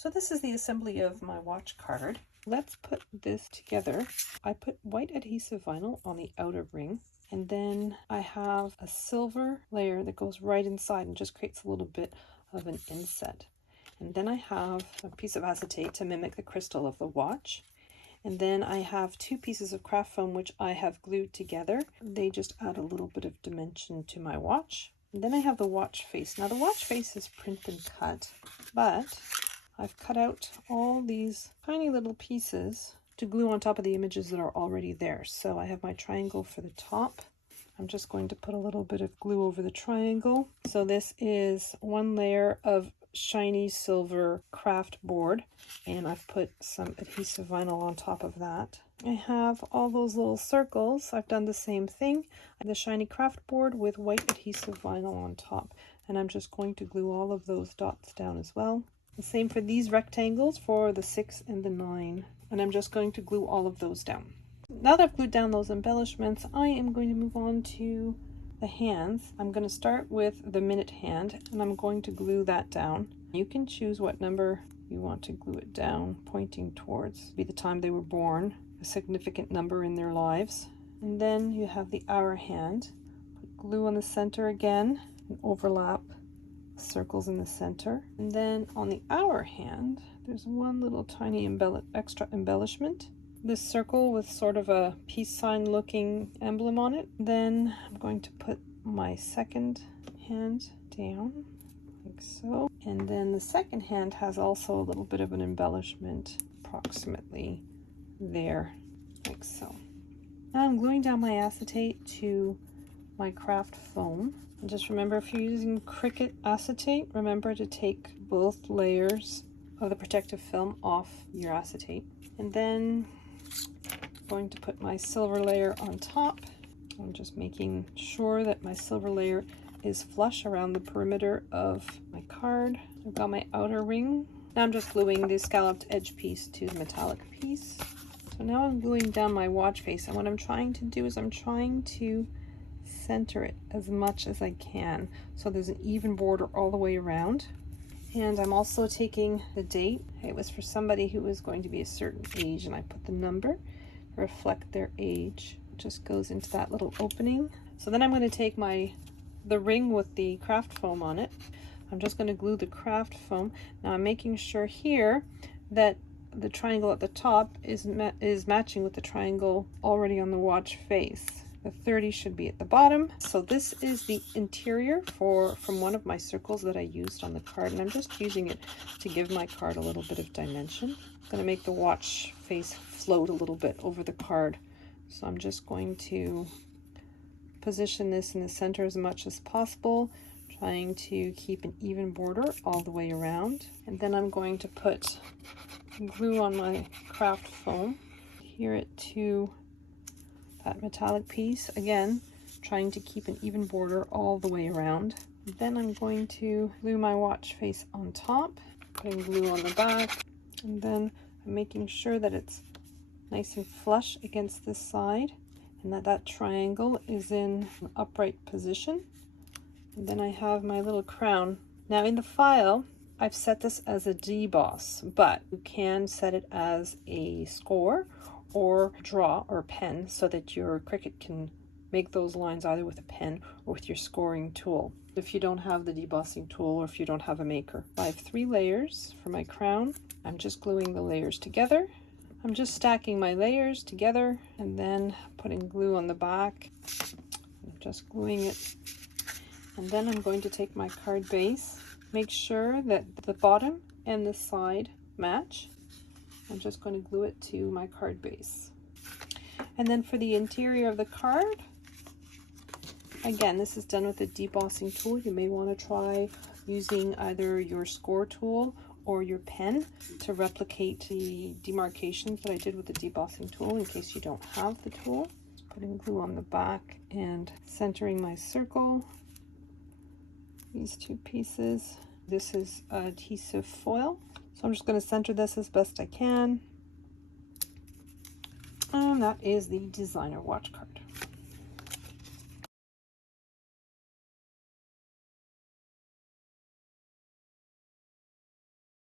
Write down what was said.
So this is the assembly of my watch card. Let's put this together. I put white adhesive vinyl on the outer ring, and then I have a silver layer that goes right inside and just creates a little bit of an inset. And then I have a piece of acetate to mimic the crystal of the watch. And then I have 2 pieces of craft foam which I have glued together. They just add a little bit of dimension to my watch. And then I have the watch face. Now the watch face is print and cut, but I've cut out all these tiny little pieces to glue on top of the images that are already there. So I have my triangle for the top. I'm just going to put a little bit of glue over the triangle. So this is 1 layer of shiny silver craft board, and I've put some adhesive vinyl on top of that. I have all those little circles. I've done the same thing. The shiny craft board with white adhesive vinyl on top, and I'm just going to glue all of those dots down as well. The same for these rectangles for the 6 and the 9, and I'm just going to glue all of those down. Now that I've glued down those embellishments, I am going to move on to the hands. I'm going to start with the minute hand, and I'm going to glue that down. You can choose what number you want to glue it down, pointing towards be the time they were born, a significant number in their lives. And then you have the hour hand. Put glue on the center again and overlap circles in the center. And then on the hour hand, there's 1 little tiny extra embellishment. This circle with sort of a peace sign looking emblem on it. Then I'm going to put my second hand down like so. And then the second hand has also a little bit of an embellishment approximately there, like so. Now I'm gluing down my acetate to my craft foam. And just remember, if you're using Cricut acetate, remember to take both layers of the protective film off your acetate. And then I'm going to put my silver layer on top. I'm just making sure that my silver layer is flush around the perimeter of my card. I've got my outer ring. Now I'm just gluing the scalloped edge piece to the metallic piece. So now I'm gluing down my watch face, and what I'm trying to do is I'm trying to center it as much as I can so there's an even border all the way around. And I'm also taking the date. It was for somebody who was going to be a certain age, and I put the number to reflect their age. It just goes into that little opening. So then I'm going to take the ring with the craft foam on it. I'm just going to glue the craft foam. Now I'm making sure here that the triangle at the top is matching with the triangle already on the watch face. The 30 should be at the bottom. So this is the interior from one of my circles that I used on the card, and I'm just using it to give my card a little bit of dimension. I'm going to make the watch face float a little bit over the card. So I'm just going to position this in the center as much as possible, trying to keep an even border all the way around. And then I'm going to put glue on my craft foam, adhere it to that metallic piece, again trying to keep an even border all the way around. Then I'm going to glue my watch face on top, putting glue on the back, and then I'm making sure that it's nice and flush against this side and that triangle is in an upright position. And then I have my little crown. Now in the file I've set this as a deboss, but you can set it as a score or draw or pen so that your Cricut can make those lines either with a pen or with your scoring tool if you don't have the debossing tool or if you don't have a maker. I have 3 layers for my crown. I'm just gluing the layers together. I'm just stacking my layers together and then putting glue on the back, just gluing it. And then I'm going to take my card base, make sure that the bottom and the side match. I'm just going to glue it to my card base. And then for the interior of the card, again, this is done with a debossing tool. You may want to try using either your score tool or your pen to replicate the demarcations that I did with the debossing tool in case you don't have the tool. Just putting glue on the back and centering my circle. These 2 pieces. This is adhesive foil. So I'm just going to center this as best I can. And that is the designer watch card.